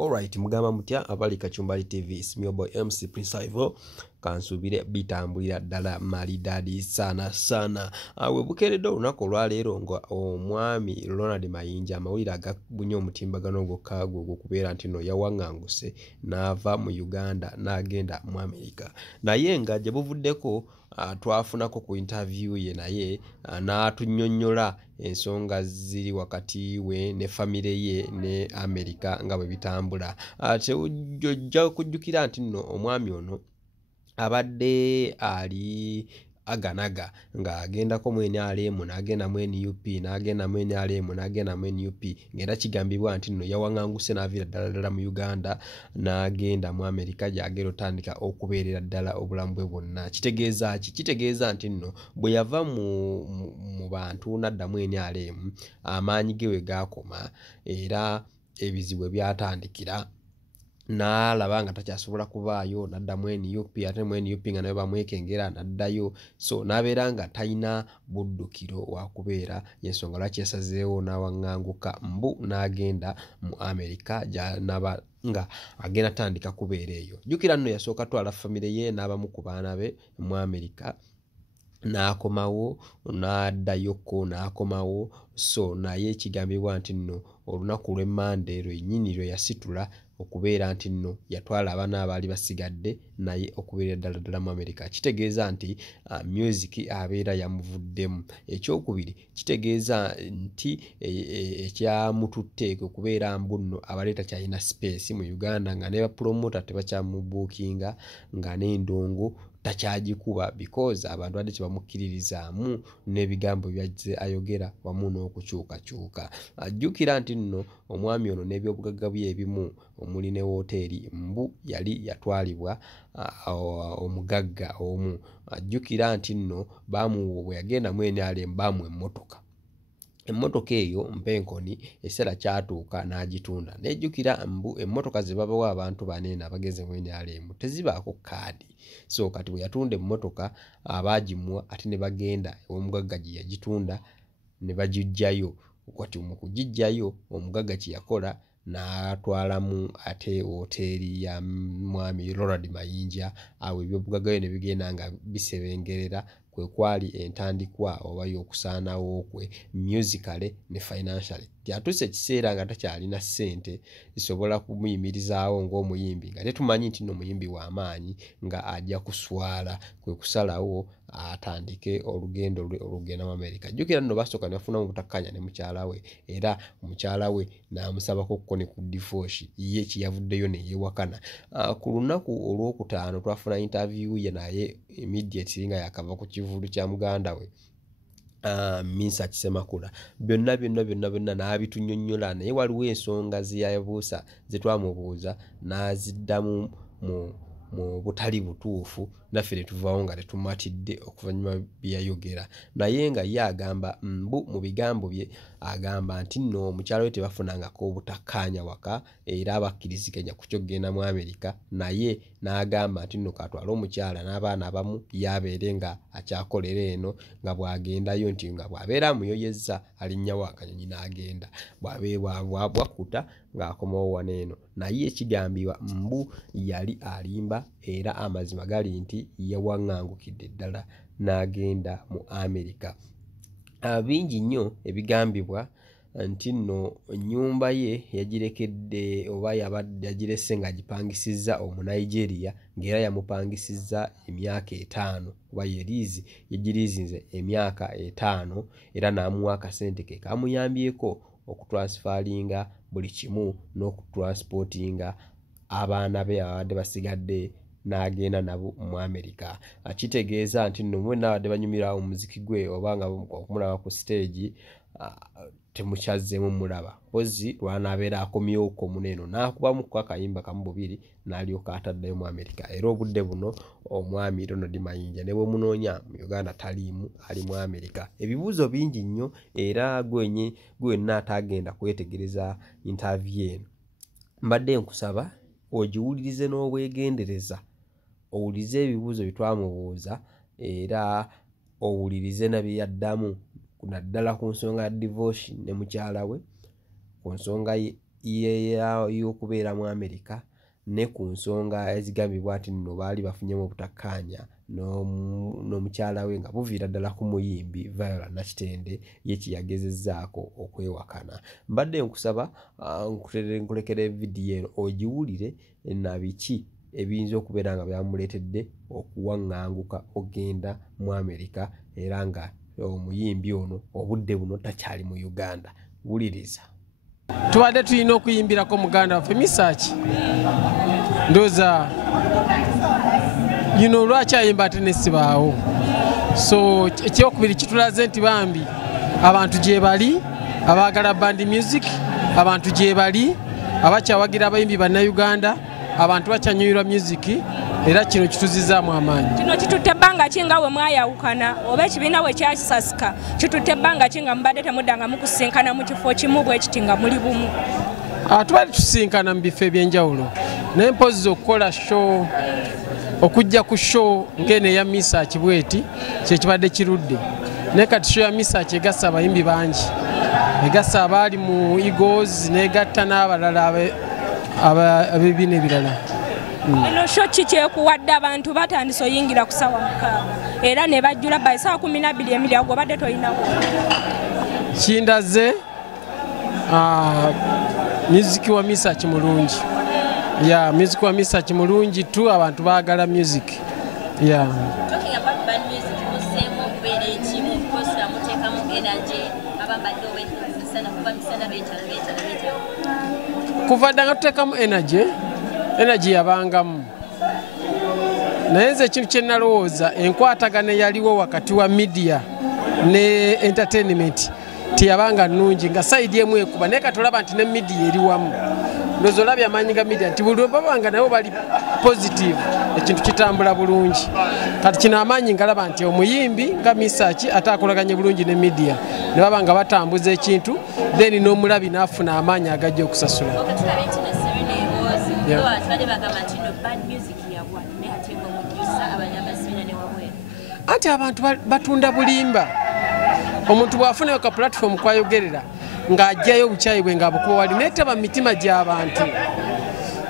Alright, mugamba mutya abali Kachumbali TV, it's me your boy MC Prince Ivo. Kansubire bitambulira ddala malidadi sana. We bukeredde olunaku olwaleero nga omwami Ronald Mayinja amawulire agabunye omutimbagano gwokka kubeera nti no yawanganguse n'ava mu Uganda n'agenda mu America. Naye nga gye buvuddeko twafunako ku interview ye naye n'atunnyonnyola ensonga ziri wakati we ne famire ye ne America nga bwe bitambula. Ojja kujjukira nti nno omwami ono abadde ali aganaga nga agendako mu Nrm n'agenda mu NUP n'agenda mu Nrm n'agenda mu NUP ng'era kigambibwa nti nno yawanganguse n'aviira ddala mu Uganda n'agenda mu America gy'agenda otandika okubeerera ddala obulamu bwe bwonna. Kitegeeza nti nno bwe yava mu bantu n'adda mu Nrm amaanyi ge we gaakoma era ebizibu byatandikira n'alaba nga takyasobola kubaayo n'adda mu NUP ate mu NUP nga nayo bamwekengera n'addayo, so n'abeera nga talina buddukiro wa kubeera y'ensonga lwaki yasazeewo n'awaŋŋanguka mbu n'agenda mu America gy'anaba nga agenda tandika kubeera eyo. Jjukira nno yasooka twala famire ye n'abamu ku baana be mu America n'akomawo n'addayoko n'akomawo, so naye kigambibwa nti nno olunaku lw'Emmande lwennyini lwe yasitula okubeera nti nno yatwala abaana abaali basigadde naye okubeera ddala mu America. Kitegeeza nti music abeera yamuvuddemu. Ekyokubiri kitegeeza nti ekyamututte okubeera mbu nno abaleeta kyalina space mu Uganda nga ne bapromota tebakyamubuukinga nga n'endongo takyagikuba because abantu badde tebamukkiririzaamu n'ebigambo byazze ayogera wamu n'okukyukakyuka. Ajjukira nti nno omwami ono n'ebyobugagga bye ebimu omuli ne woteeri mbu yali yatwalibwa omugagga omu. Ajjukira nti nno bwe yagenda mu Nrm baamuwa emmotoka eyo mpenkoni ekiseera kyatuuka n'agitunda. Nejjukira mbu emmotoka ze babawa abantu baneena abageze mu Nrm tezibaako kaadi, so kati bwe yatunda emmotoka abaagimuwa ate ne bagenda omugagga gye yagitunda ne bagiggyayo. Kati mu kugiggyayo omugagga kye yakola n'atwalamu ate woteeri ya mwami Ronald Mayinja. Awo ebyobugagga bye ne bigenda nga bisebengerera, kwe kwali entandikwa oba y'okusaanawo kwe musically ne financially. Kyatuuse ekiseera nga takyalina ssente zisobola kumuyimirizaawo ng'omuyimbi nga tetumanyi nti nno muyimbi w'amaanyi nga ajja kuswala, kwe kusalawo atandike olugendo lwe olugenda mu America. Jjukira nno basooka ne bafunamu obutakkanya ne mukyala we era omukyala we n'amusabako ko ne ku divorce ye kyeyavuddeyo ne yeewakana. Ku lunaku olwokutaano twafuna interview ye naye immediately nga yakava ku kivulu kya muganda we Minsa Kisemakula. Byonna n'abitunnyonnyola naye waliwo ensonga ze yabuusa ze twamubuuza n'aziddamu mu butali butuufu naffe ne tuvaawo nga tetumatidde okuvannyuma bye yayogera. Naye nga ye agamba mbu mu bigambo bye agamba nti nno omukyala we tebafunangako obutakkaanya waka era bakkiriziganya ku kyokgenda mu America, naye n'agamba nti nno katwale omukyala n'abaana abamu yabeere nga akyakolera eno nga bw'agendayo nti nga bw'abeera amuyoyezza alinnyawo akanyonyi n'agenda, bw'abwakuta ng'akomawo wano eno. Naye ekigambibwa mbu yali alimba era amazima gali nti yawaŋŋangukidde ddala n'agenda mu America. Bingi nnyo ebigambibwa nti nno ennyumba ye yagirekedde oba yagirese ng'agipangisizza Omunigeria ng'era yamupangisizza emyaka 5 oba yeriizi yagiriizinze emyaka 5 era n'amuwa akasente ke kamuyambyeko okutransfaringa buli kimu n'okutransportinga abaana be abadde basigadde n'agenda nabo mu America. Kitegeeza nti nno mwe n'abadde banyumirwa mu muziki gwe oba nga okumulaba ku stage temukyazzeemu mulaba pozi lw'anaabeera akomyeko muneeno n'akubamu ku akayimba kamu bubiri n'alyoka ataddayo mu America. Era obudde buno omwami Ronald Mayinja ne bwemunoonya mu Uganda taliimu, ali mu America. Ebibuuzo bingi nnyo era gwenna atagenda kwetegereza interview eno mbadde nkusaba ogiwulirize n'obwegendereza, owulirize ebibuuzo bye twamubuuza era owulirize na bye yaddamu naddala ku nsonga ya divorce ne mukyala we, ku nsonga y'okubeera mu America ne ku nsonga ezigambibwa ati nno baali bafunyemu obutakkaanya n'omukyala we nga buviira ddala ku muyimbi Viola Nakitende ye kiyagezezzaako okwewakana. Mbadde nkusaba nkulekere vidiyo eno ogiwulire na biki ebiyinza okubeera nga byamuleetedde okuwaŋŋanguka ogenda mu America era nga omuyimbi ono obudde buno takyali mu Uganda. Wuliriza. Tubadde tulina okuyimbirako muganda waffe Misaaki ndooza lwaki ayimba ate nesibaawo. So ekyokubiri kitulaze nti bambi abantu gye bali abaagala band music, abantu gye bali abakyawagira abayimbi bannayuganda, abantu bakyanyumirwa music era kino kituzizaamu amaanyi. Kino kitutte ebbanga ki nga we mwayawukana oba ekibiina we kyakisasika kitutte ebbanga ki nga mubadde temuddanga mukusinkana mu kifo kimu bwe kiti nga muli bumu? Tubadde tusinkana mu bifo eby'enjawulo naye mpozzi okukola show okujja ku show ng'eno eya Misaaki bweti kyekibadde kirudde. Naye kati show ya Misaaki egassa abayimbi bangi, egassa abaali mu Eagles n'egatta n'abalala ab'ebibiina ebirala. Eno show ki kyekuwadde abantu batandise oyingira ku ssaawa 6 era ne bajjula by ssaawa 12 emiryango obadde toyinawo? Kindaze music wa Misaaki mulungi. Music wa Misaaki mulungi tu, abantu baagala music. Talking about band music, musemo kubeera ekimu kukosa muteekamu energy abambadde obw'ekisana kuba misana beetala. Kuva dda nga tuteekamu energy yabangamu. Naye nze ekintu kye nalowooza enkwatagana yaliwo wakati wa media ne entertainment tiyabanga nnungi nga sayidi emu ekuba, naye kati olaba nti ne media eri wamu. Ndowooza olabye amaanyi ga media nti buli babanga nabo bali positive ekintu kitambula bulungi. Kati kino amaanyi ngalaba nti omuyimbi nga Misaaki ataakolaganye bulungi ne media ne baba nga batambuza ekintu then n'omulabi n'afuna amaanyi agajja okusasula. Ati abantu batunda bulimba. Omuntu bw'afuna ka platform kwayogerera ng'ajjayo obukyayi bwe ng'abukuba wali neetaba mu mitima gy'abantu.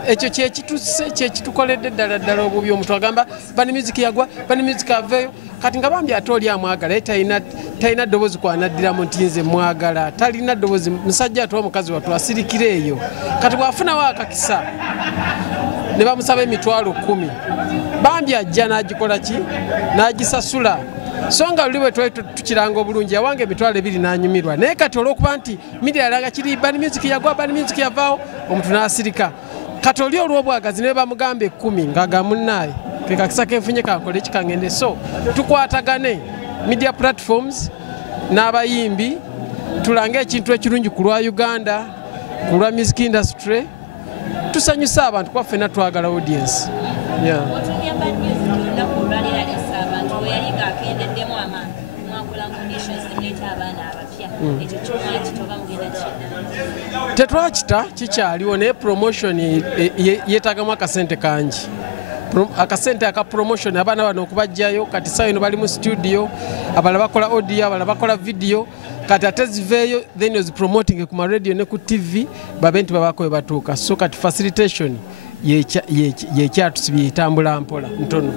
Ekyo kyekitukoledde ddala obubi. Omuntu agamba bani music yagwa, bani music aveeyo, kati nga bambi ate oli amwagala talina ddoboozi kwanaddiramu nti nze mwagala, talina ddoboozi musajja atuwa mukazi watu asirikira eyo. Kati bw'afunawo akakisa ne bamusaba emitwalo 10 bambi ajja n'agikola ki n'agisasula. So nga luli bwe twali tukiranga obulungi yawange emitwalo 2 n'anyumirwa, naye kati olw'okuba nti media yalanga kiri bani music yagwa, bani music yavaawo, omuntu n'asirika. Kati oli olw'obwagazi ne bamugamba 10 ng'aga munnaye ke kakisa kenfunye kakola ekikangende. So tukwatagane media platforms n'abayimbi tulange ekintu ekirungi ku lwa Uganda, ku lwa music industry, tusanyusa abantu kwaffe na twagala audience. Tetwakita kikyaliwo naye promotion yeetagamu akasente kangi. Akasente aka promotion abaana bano okubajjayo kati saa eno bali mu studio, abalala bakola audio, abalala bakola video, kati ate ziveeyo then ozipromoting ku ma radio ne ku TV babe nti babako we batuuka. So kati facilitation yekyatusibye etambula mpola ntono.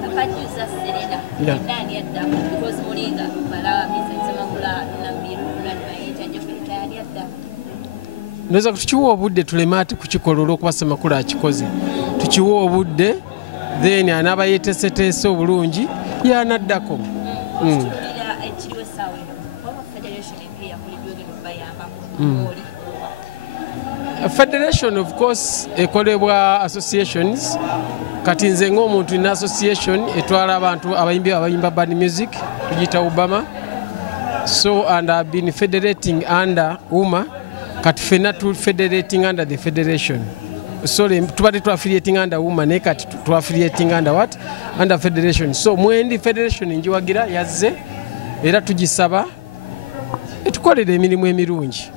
Ndoza tukiwa obudde tulema ati kukikola olw'okuba makulu akikoze. Tukiwa obudde then anaba yeteeseteese obulungi yanaddako. Federation of course ekolebwa associations. Kati nze ng'omuntu ina association etwala abantu abayimbi abayimba band music tugiyita Obama. So and I've been federating under UMA. Kati fena tu federating under the federation. Sorry, tubadde tu affiliating under UMA naye kati tu affiliating under what? Under federation. So mwendi federation njiwagira yazze era tugisaba etukolere emirimu emirungi.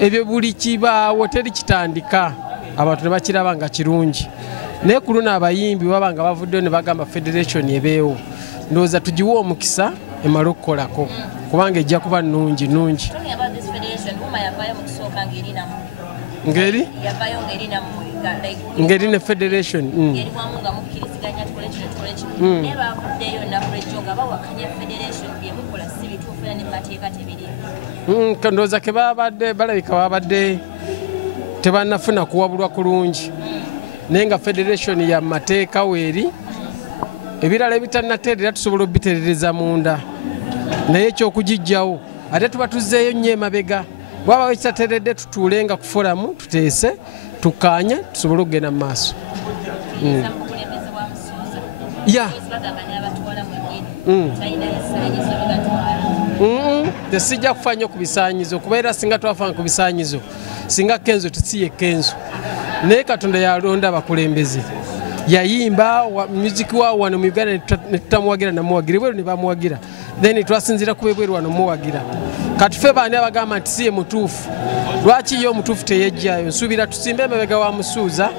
Ebyo buli kibaawo teri kitandika abantu ne bakiraba nga kirungi. Naye ku luno abayimbi baba nga bavuddeyo ne bagamba federation ebeewo. Ndowooza tugiwa omukisa emala okukolako kubanga ejja kuba nnungi. ngeri yavayo ngeri namulika ngeri ne federation ngeri wamunga mukiriziganya tukole kino ne bavuddeyo nabulijjo nga bawakanya federation byemukola si bituufu era ne mateeka tebiri ndowooza ke babadde balabika babadde tebannafuna kuwabulwa kulungi naye nga federation ya mateeka weeri ebirala ebitannateerera tusobola obiterereza munda naye ekyokugijjawo ate tuba tuzzeeyo nnyo emabega bwaba ekitateeredde tutuule nga ku foramu tuteese tukkaanye tusobole okugenda mu maaso tesijja kufa nnyo ku bisaanyizo kubeera singa twafanga ku bisaanyizo singa kenzo tusiye kenzo naye Katonda yalonda abakulembeze yayimba muziki wa wano mu Uganda ne tutamuwagira namuwagira bweru ne bamuwagira then twasinzira kuba bweru wano muwagira kati ffe baani abagamba nti siye mutuufu lwaki yo omutuufu teyejjayo nsuubira tusimbe emabega wa musuuza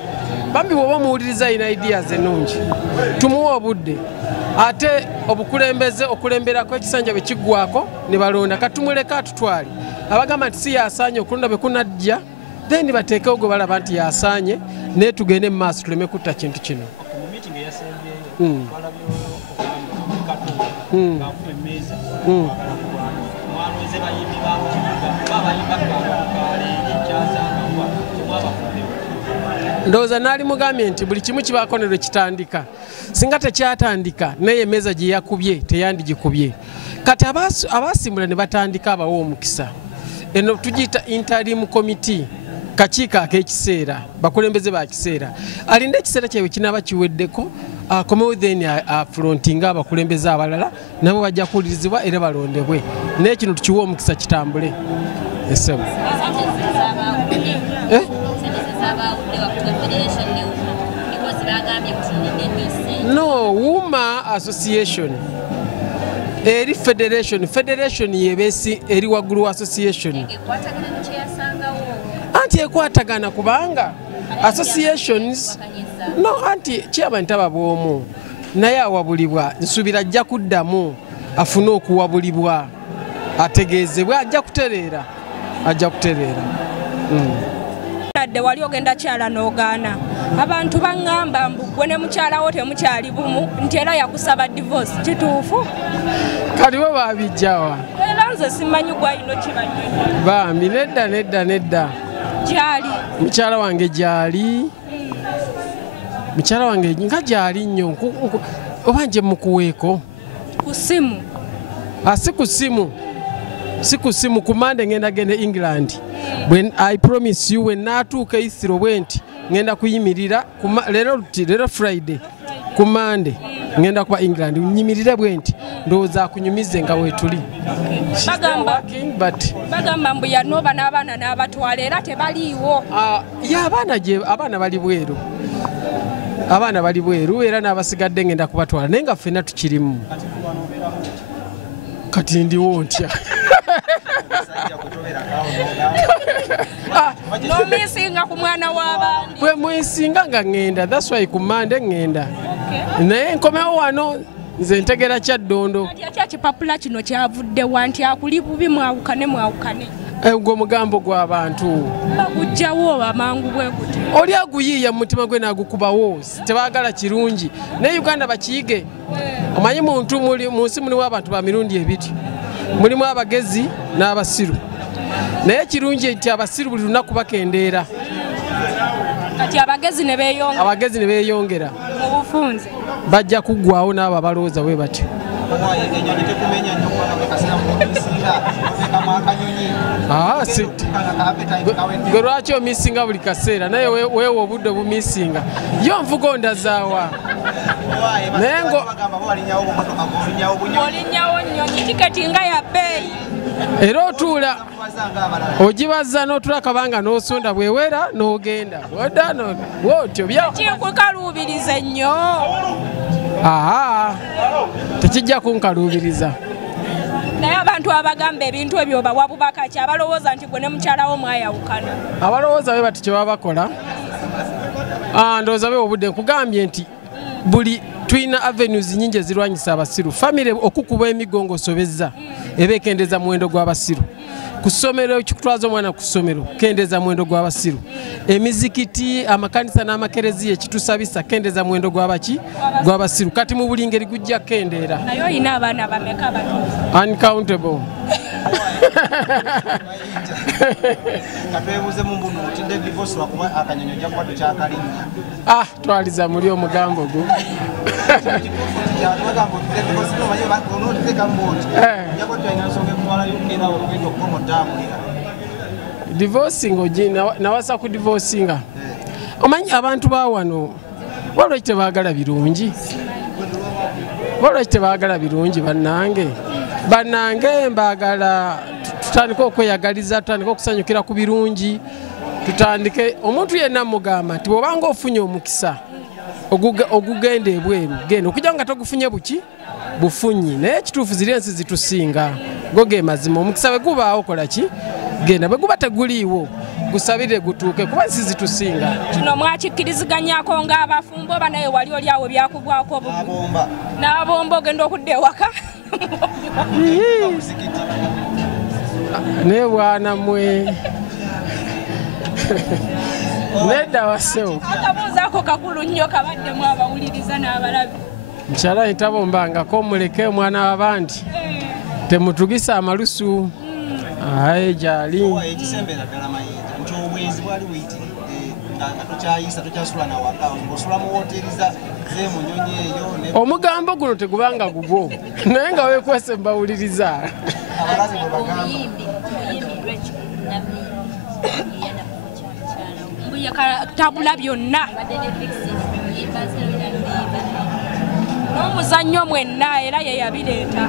bambi bw'oba muwuliriza ina ideas ennungi tumuwe obudde ate obukulembeze okulemberako ekisanja bwe kiggwako ne balonda katumuleka atutwale abagamba nti si yasaanye okulonda bwe kunajja then bateekewo gwe balaba nti yasaanye naye tugende mu maaso tuleme kutta kintu kino ndowooza naali mugambye nti buli kimu kibaako ne lwe kitandika singa tekyatandika naye emmeeza gye yakubye teyandigikubye kati abaasimbula ne batandika abawa omukisa eno tugiyita interim committee kakiiko ak'ekiseera bakulembeze ba kiseera alinda ekiseera kyabwe kinaaba kiweddeko akomewo then afrontinga abakulembeze abalala nabo bajja kuwulirizibwa era balondebwe naye kino tukiwa omukisa kitambule esebo no Wuma Association eri federation yebesi eri waggulu association anti ekwatagana kubanga associations no anti kyaba ntaba bwomu naye awabulibwa nsuubira ajja kuddamu afune okuwabulibwa ategeezebwa ajja kutereera adde wali ogenda kyala n'ogaana abantu baŋŋamba mbu gwe ne mukyalawo temukyali bumu nti era yakusaba divorce kituufu kati bo babijjawa era nze simanyi gwalino kibanyonyi bambi nedda gyali mukyala wange gyali mukyala wange nga gyali nnyo oba nje mukuweeko ku ssimu si ku ssimu ku Monday ngenda gende England when I promise you when natuuka Isiro bwe nti ngenda kuyimirira leero Friday ku Monday ngenda kuba England nyimirire bwe nti ndowooza akunyumize nga weetuli bagamba mbu yanooba n'abaana n'abatwala era tebaliiwo abaana bali bweru era n'abasigadde ngenda kubatwala naye nga ffenna tukirimu kati ndiwo ntya n'omwisinga ku mwana w'abandi bwe mwisinga nga ŋŋenda that's why ku Monday ŋŋenda naye nkomewo wano nze ntegera kyaddondo ati ekipapula kino kyavuddewa nti akuli bubi mwawukane gwe omugambo gw'abantu bagujjawo amangu bwe guti oli aguyiiya mu mutima gwe n'agukubawo tebaagala kirungi naye Uganda bakiyige omanyi muntu mu nsi mulimu abantu ba mirundi ebiri mulimu abagezi n'abasiru naye kirungi nti abasiru buli lunaku bakendeera kati abagezi ne beeyongera mu bufunze bajja kuggwawo n'abo abalowooza bwe batyo gwe lwaki omisinga buli kaseera naye weewa obudde obumisinga yo nvugo ndazaawa naye olinyawo nnyonyi tiketi nga ya bbeeyi era otuula ogibaza n'otula akabanga n'osonda bwewera n'ogenda wotyo kikukaluubiriza ennyo tekijja kunkaluubiriza naye abantu abagamba ebintu ebyo bawa bubaka ki abalowooza nti gwe ne mukyalawo mwayawukana abalowooza be bati kye baba bakola ndowooza be obudde nkugambye nti buli tulina avenues nyingi ezirwanyisa abasiru famire okukuba emigongo osobezza eba ekendeza muwendo gw'abasiru ku ssomero ekikutwaza omwana ku ssomero kendeeza muwendo gw'abasiru emizikiti amakanisa n'amakereziya ekitusabisa kendeeza muwendo gw'abasiru kati mu buli ngeri gujja kendeera naye olina abaana bameka abatuufu uncountable twaliza muli omugambo gwo divorcing nawasa ku divorcinga omanyi abantu bawano walwaki tebaagala birungi bannange mbagala tutandike okweyagaliza tutandike okusanyukira ku birungi tutandike omuntu yenna mugamba nti bw'obanga ofunye omukisa ogugenda ebweru genda okujja nga togufunye bufunyi naye ekituufu ziri ensi zitusinga go ge mazima omukisa bwe gubaawo kola ki genda bwe guba teguliiwo gusabire gutuuke kuba ensi zitusinga kino mwakikkiriziganyako ng'abafumbo oba naye wali oli awo byakugwako n'abomba ogenda okudda ewaka naye bwana mmwe nedda wasewo akabuuzo ako kakulu nnyo kabaddemu abawuliriza n'abalabi mukyala etabombangako muleke omwana w'abandi temutugisa amalusu aye gyali omugambo guno tegubanga gugwo naye nga weekwese mbawuliriza tabula byonna n'omuzannyo mwenna era ye yabireeta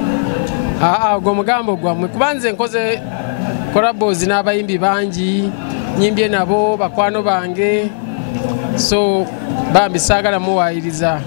gwe mugambo gwammwe kuba nze nkoze korabozi n'abayimbi bangi nyimbye nabo bakwano bange so bambi saagala muwaayiriza